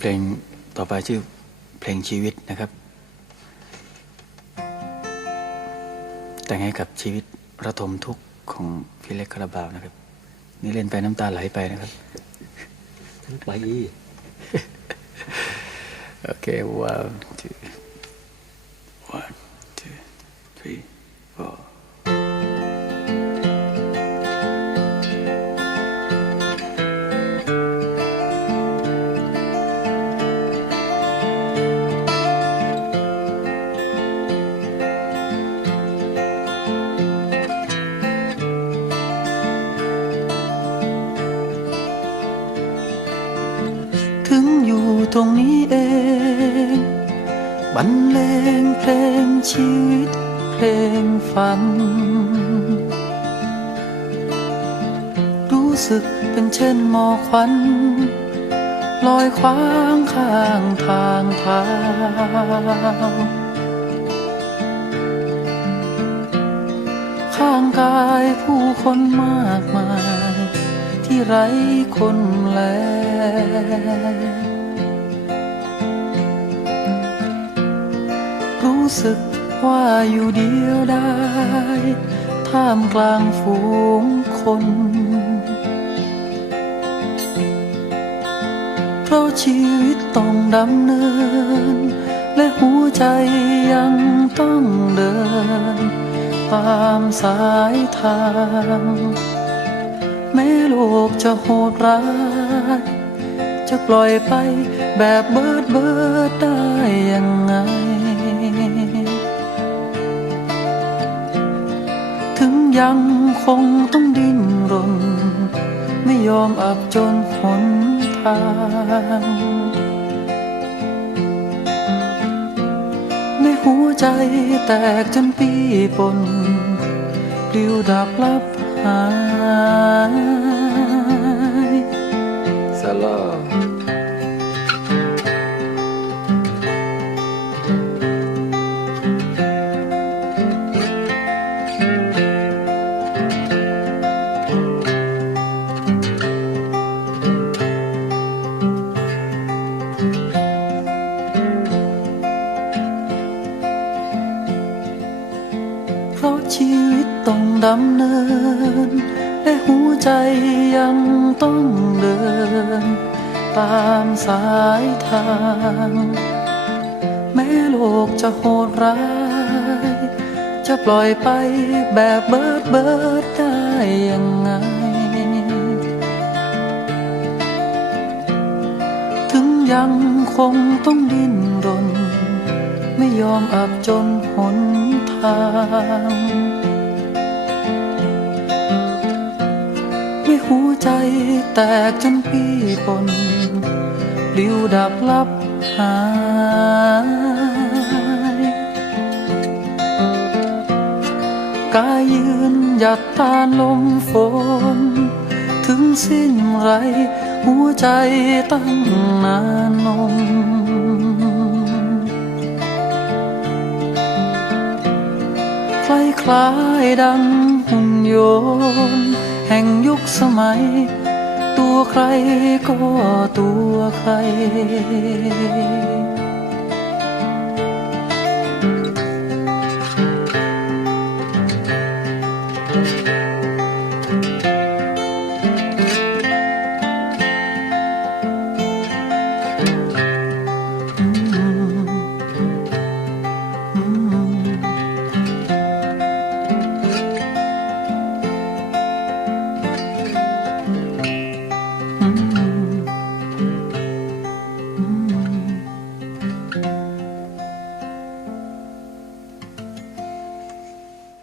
เพลงต่อไปชื่อเพลงชีวิตนะครับ แต่งให้กับชีวิตระทมทุกข์ของพี่เล็กคาราบาวนะครับ นี่เล่นไปน้ำตาไหลไปนะครับทั้งไปโอเค one two one ตรงนี้เอง บรรเลงเพลงชีวิต เพลงฝัน รู้สึกเป็นเช่นหมอกควันลอยคว้างข้างทางเท้าข้างกายผู้คนมากมาย ที่ไร้คนแล สึกว่าอยู่เดียวได้ท่ามกลางฝูงคน เพราะชีวิตต้องดำเนิน และหัวใจยังต้องเดิน ตามสายทาง แม้โลกจะโหดร้าย จะปล่อยไป แบบเบิดเบิดได้ยังไง ถึงยังคงต้องดิ้นรน ไม่ยอมอับจนหนทางในหัวใจแตกจนปีปนปลิวดับลับหาย เพราะชีวิตต้องดำเนิน และหัวใจยังต้องเดิน ตามสายทาง แม้โลกจะโหดร้าย จะปล่อยไปแบบเบิดเบิดได้ยังไง ถึงยังคงต้องดิ้นรน ไม่ยอมอับจนหนทางไม่หัวใจแตกจนปีปนปลิวดับลับหายกายยืนหยัดตานลมฝน ถึงสิ้นไรหัวใจตั้งนานนม ล้ายดังหุ่นยนต์แห่งยุคสมัย ตัวใครก็ตัวใคร